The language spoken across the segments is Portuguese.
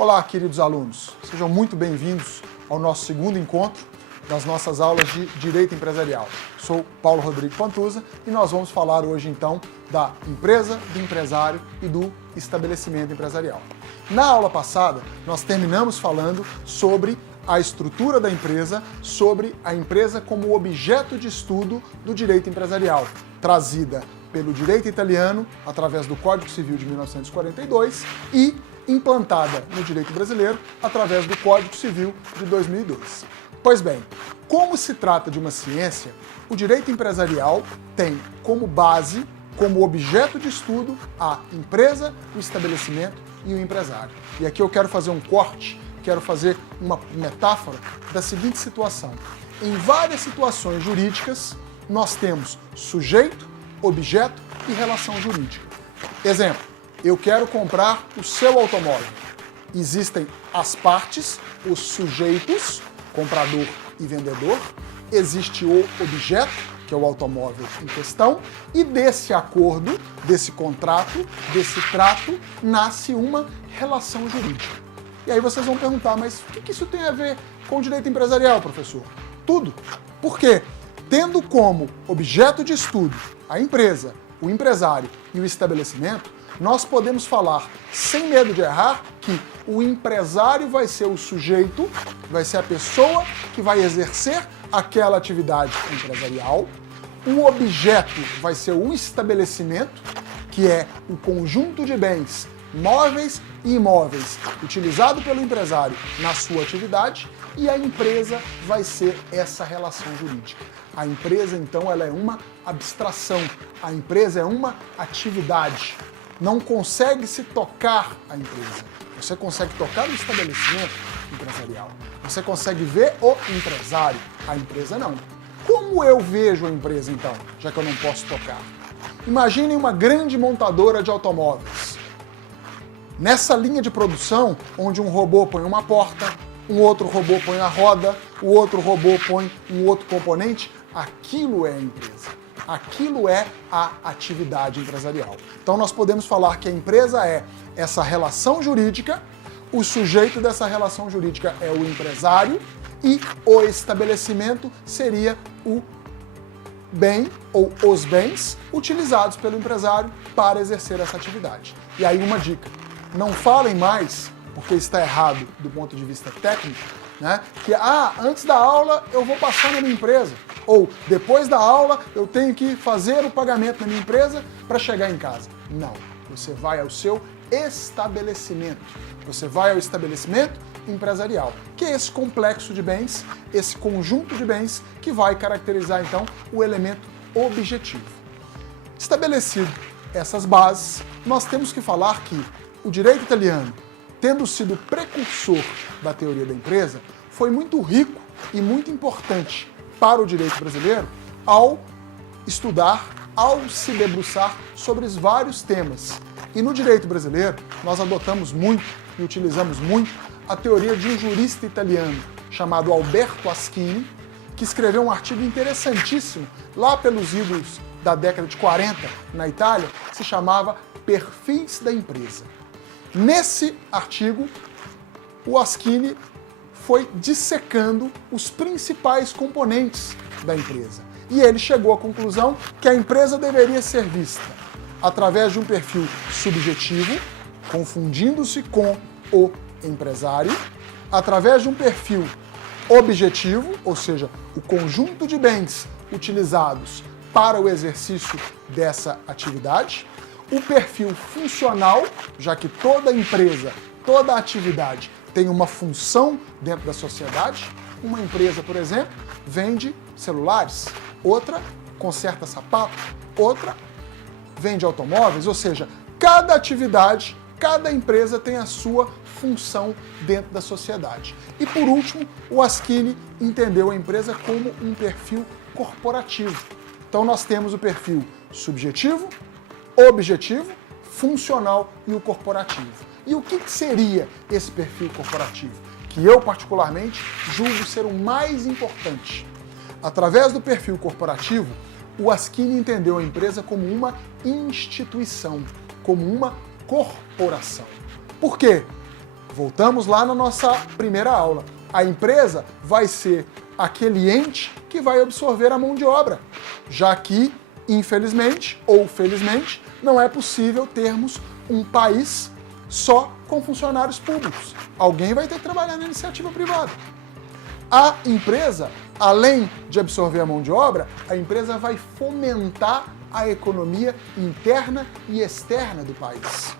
Olá, queridos alunos. Sejam muito bem-vindos ao nosso segundo encontro das nossas aulas de Direito Empresarial. Sou Paulo Rodrigo Pantuza e nós vamos falar hoje, então, da empresa, do empresário e do estabelecimento empresarial. Na aula passada, nós terminamos falando sobre a estrutura da empresa, sobre a empresa como objeto de estudo do direito empresarial, trazida pelo direito italiano, através do Código Civil de 1942 e implantada no direito brasileiro através do Código Civil de 2002. Pois bem, como se trata de uma ciência, o direito empresarial tem como base, como objeto de estudo, a empresa, o estabelecimento e o empresário. E aqui eu quero fazer um corte, quero fazer uma metáfora da seguinte situação. Em várias situações jurídicas, nós temos sujeito, objeto e relação jurídica. Exemplo, eu quero comprar o seu automóvel. Existem as partes, os sujeitos, comprador e vendedor, existe o objeto, que é o automóvel em questão, e desse acordo, desse contrato, desse trato, nasce uma relação jurídica. E aí vocês vão perguntar, mas o que isso tem a ver com o direito empresarial, professor? Tudo. Por quê? Tendo como objeto de estudo a empresa, o empresário e o estabelecimento, nós podemos falar, sem medo de errar, que o empresário vai ser o sujeito, vai ser a pessoa que vai exercer aquela atividade empresarial, o objeto vai ser o estabelecimento, que é o conjunto de bens móveis e imóveis utilizado pelo empresário na sua atividade, e a empresa vai ser essa relação jurídica. A empresa, então, ela é uma abstração, a empresa é uma atividade. Não consegue se tocar a empresa. Você consegue tocar o estabelecimento empresarial. Você consegue ver o empresário. A empresa não. Como eu vejo a empresa, então, já que eu não posso tocar? Imaginem uma grande montadora de automóveis. Nessa linha de produção, onde um robô põe uma porta, um outro robô põe a roda, o outro robô põe um outro componente, aquilo é a empresa. Aquilo é a atividade empresarial. Então nós podemos falar que a empresa é essa relação jurídica, o sujeito dessa relação jurídica é o empresário e o estabelecimento seria o bem ou os bens utilizados pelo empresário para exercer essa atividade. E aí uma dica, não falem mais, porque está errado do ponto de vista técnico, né, que antes da aula eu vou passar na minha empresa, ou depois da aula eu tenho que fazer o pagamento na minha empresa para chegar em casa. Não, você vai ao seu estabelecimento, você vai ao estabelecimento empresarial, que é esse complexo de bens, esse conjunto de bens que vai caracterizar então o elemento objetivo. Estabelecido essas bases, nós temos que falar que o direito italiano, tendo sido precursor da teoria da empresa, foi muito rico e muito importante para o direito brasileiro ao estudar, ao se debruçar sobre os vários temas. E no direito brasileiro, nós adotamos muito e utilizamos muito a teoria de um jurista italiano chamado Alberto Aschini, que escreveu um artigo interessantíssimo lá pelos idos da década de 40 na Itália, que se chamava Perfis da Empresa. Nesse artigo, o Aschini foi dissecando os principais componentes da empresa. E ele chegou à conclusão que a empresa deveria ser vista através de um perfil subjetivo, confundindo-se com o empresário, através de um perfil objetivo, ou seja, o conjunto de bens utilizados para o exercício dessa atividade, o perfil funcional, já que toda empresa, toda atividade tem uma função dentro da sociedade. Uma empresa, por exemplo, vende celulares, outra conserta sapato, outra vende automóveis, ou seja, cada atividade, cada empresa tem a sua função dentro da sociedade. E por último, o Aschini entendeu a empresa como um perfil corporativo. Então nós temos o perfil subjetivo, objetivo, funcional e o corporativo. E o que seria esse perfil corporativo? Que eu, particularmente, julgo ser o mais importante. Através do perfil corporativo, o Aschini entendeu a empresa como uma instituição, como uma corporação. Por quê? Voltamos lá na nossa primeira aula. A empresa vai ser aquele ente que vai absorver a mão de obra, já que, infelizmente ou felizmente, não é possível termos um país só com funcionários públicos. Alguém vai ter que trabalhar na iniciativa privada. A empresa, além de absorver a mão de obra, a empresa vai fomentar a economia interna e externa do país.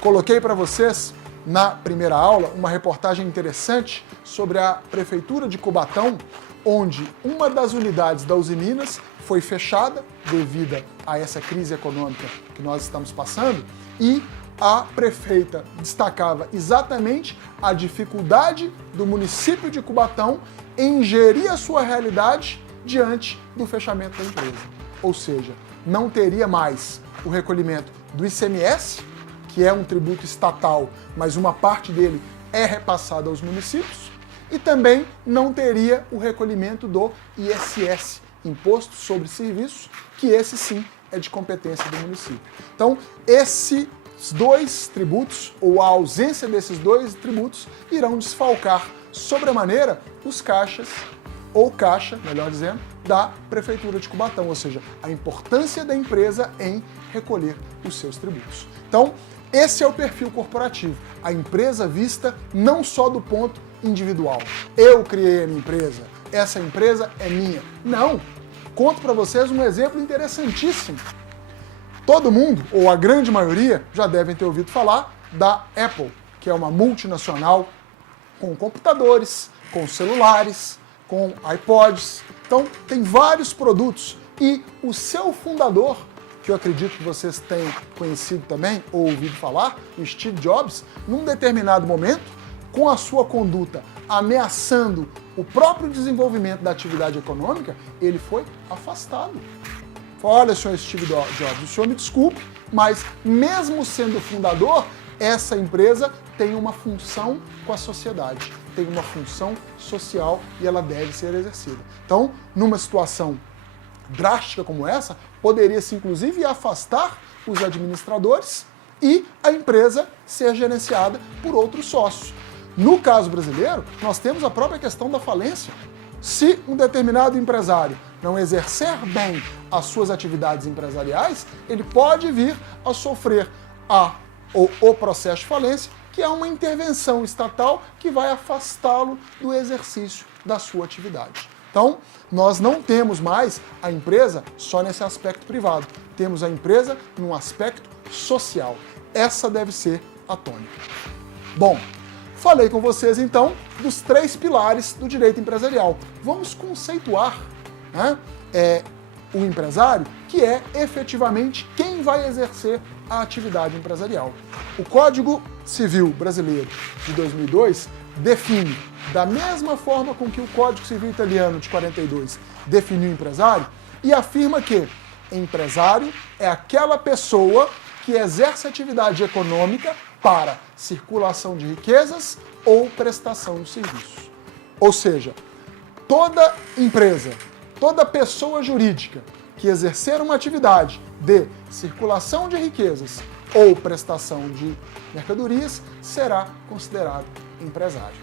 Coloquei para vocês, na primeira aula, uma reportagem interessante sobre a Prefeitura de Cubatão, onde uma das unidades da Usiminas foi fechada devido a essa crise econômica que nós estamos passando, e a prefeita destacava exatamente a dificuldade do município de Cubatão em gerir a sua realidade diante do fechamento da empresa. Ou seja, não teria mais o recolhimento do ICMS, que é um tributo estatal, mas uma parte dele é repassada aos municípios, e também não teria o recolhimento do ISS, Imposto sobre Serviços, que esse sim é de competência do município. Então, esses dois tributos, ou a ausência desses dois tributos, irão desfalcar sobremaneira os caixas, ou caixa, melhor dizendo, da Prefeitura de Cubatão, ou seja, a importância da empresa em recolher os seus tributos. Então, esse é o perfil corporativo, a empresa vista não só do ponto individual. Eu criei a minha empresa, essa empresa é minha. Não! Conto para vocês um exemplo interessantíssimo. Todo mundo, ou a grande maioria, já devem ter ouvido falar da Apple, que é uma multinacional com computadores, com celulares, com iPods. Então, tem vários produtos. E o seu fundador, que eu acredito que vocês tenham conhecido também, ou ouvido falar, o Steve Jobs, num determinado momento, com a sua conduta ameaçando o próprio desenvolvimento da atividade econômica, ele foi afastado. Olha, senhor Steve Jobs, o senhor me desculpe, mas mesmo sendo fundador, essa empresa tem uma função com a sociedade, tem uma função social e ela deve ser exercida. Então, numa situação drástica como essa, poderia-se inclusive afastar os administradores e a empresa ser gerenciada por outros sócios. No caso brasileiro, nós temos a própria questão da falência. Se um determinado empresário não exercer bem as suas atividades empresariais, ele pode vir a sofrer o processo de falência, que é uma intervenção estatal que vai afastá-lo do exercício da sua atividade. Então, nós não temos mais a empresa só nesse aspecto privado, temos a empresa num aspecto social. Essa deve ser a tônica. Bom, falei com vocês então dos 3 pilares do direito empresarial. Vamos conceituar, né, o empresário, que é efetivamente quem vai exercer a atividade empresarial. O Código Civil Brasileiro de 2002 define, da mesma forma com que o Código Civil Italiano de 42 definiu o empresário, e afirma que empresário é aquela pessoa que exerce atividade econômica para circulação de riquezas ou prestação de serviços. Ou seja, toda empresa, toda pessoa jurídica que exercer uma atividade de circulação de riquezas ou prestação de mercadorias será considerado empresário.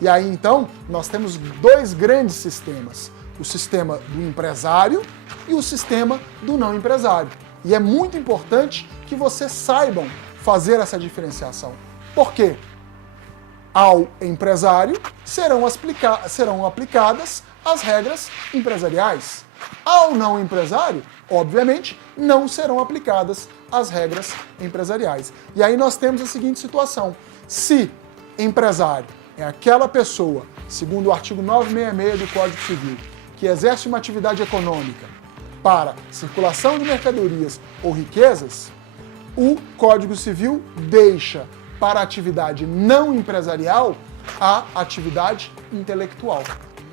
E aí então nós temos 2 grandes sistemas, o sistema do empresário e o sistema do não empresário. E é muito importante que vocês saibam fazer essa diferenciação. Por quê? Ao empresário serão aplicadas as regras empresariais. Ao não empresário, obviamente, não serão aplicadas as regras empresariais. E aí nós temos a seguinte situação. Se empresário é aquela pessoa, segundo o artigo 966 do Código Civil, que exerce uma atividade econômica para circulação de mercadorias ou riquezas, o Código Civil deixa para a atividade não empresarial a atividade intelectual.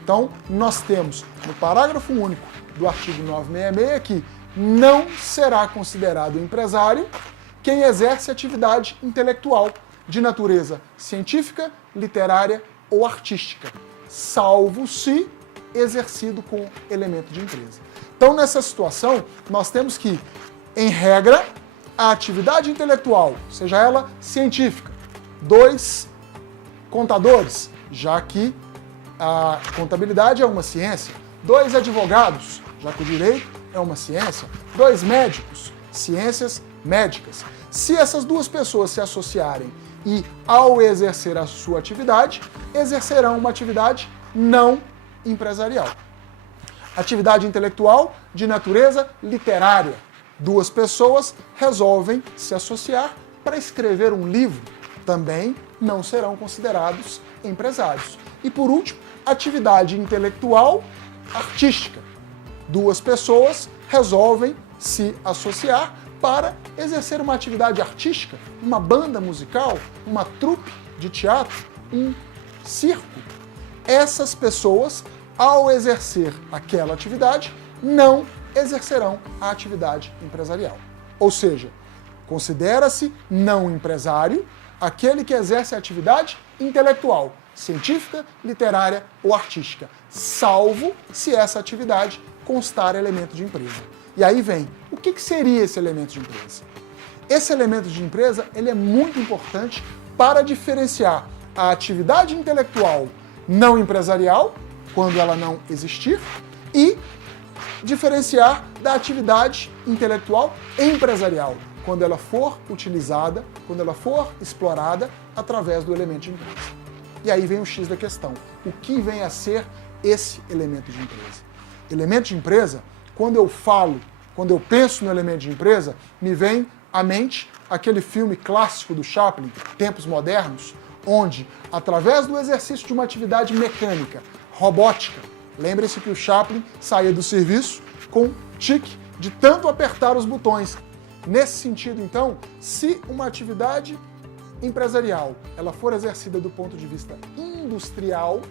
Então, nós temos no parágrafo único do artigo 966 que não será considerado empresário quem exerce atividade intelectual de natureza científica, literária ou artística, salvo se exercido com elemento de empresa. Então, nessa situação, nós temos que, em regra, a atividade intelectual, seja ela científica, 2 contadores, já que a contabilidade é uma ciência. 2 advogados, já que o direito é uma ciência. 2 médicos, ciências médicas. Se essas 2 pessoas se associarem e, ao exercer a sua atividade, exercerão uma atividade não empresarial. Atividade intelectual de natureza literária. 2 pessoas resolvem se associar para escrever um livro. Também não serão considerados empresários. E por último, atividade intelectual artística. 2 pessoas resolvem se associar para exercer uma atividade artística, uma banda musical, uma trupe de teatro, um circo. Essas pessoas, ao exercer aquela atividade, não exercerão a atividade empresarial. Ou seja, considera-se não empresário aquele que exerce a atividade intelectual, científica, literária ou artística, salvo se essa atividade constar elemento de empresa. E aí vem, o que seria esse elemento de empresa? Esse elemento de empresa ele é muito importante para diferenciar a atividade intelectual não empresarial, quando ela não existir, e diferenciar da atividade intelectual empresarial, quando ela for utilizada, quando ela for explorada através do elemento de empresa. E aí vem o X da questão. O que vem a ser esse elemento de empresa? Elemento de empresa, quando eu penso no elemento de empresa, me vem à mente aquele filme clássico do Chaplin, Tempos Modernos, onde, através do exercício de uma atividade mecânica, robótica, lembre-se que o Chaplin saía do serviço com tique de tanto apertar os botões. Nesse sentido, então, se uma atividade empresarial ela for exercida do ponto de vista industrial,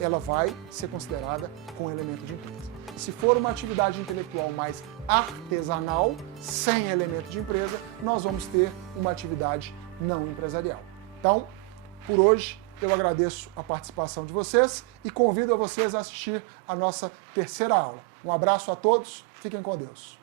ela vai ser considerada com elemento de empresa. Se for uma atividade intelectual mais artesanal, sem elemento de empresa, nós vamos ter uma atividade não empresarial. Então, por hoje, eu agradeço a participação de vocês e convido a vocês a assistir a nossa terceira aula. Um abraço a todos, fiquem com Deus.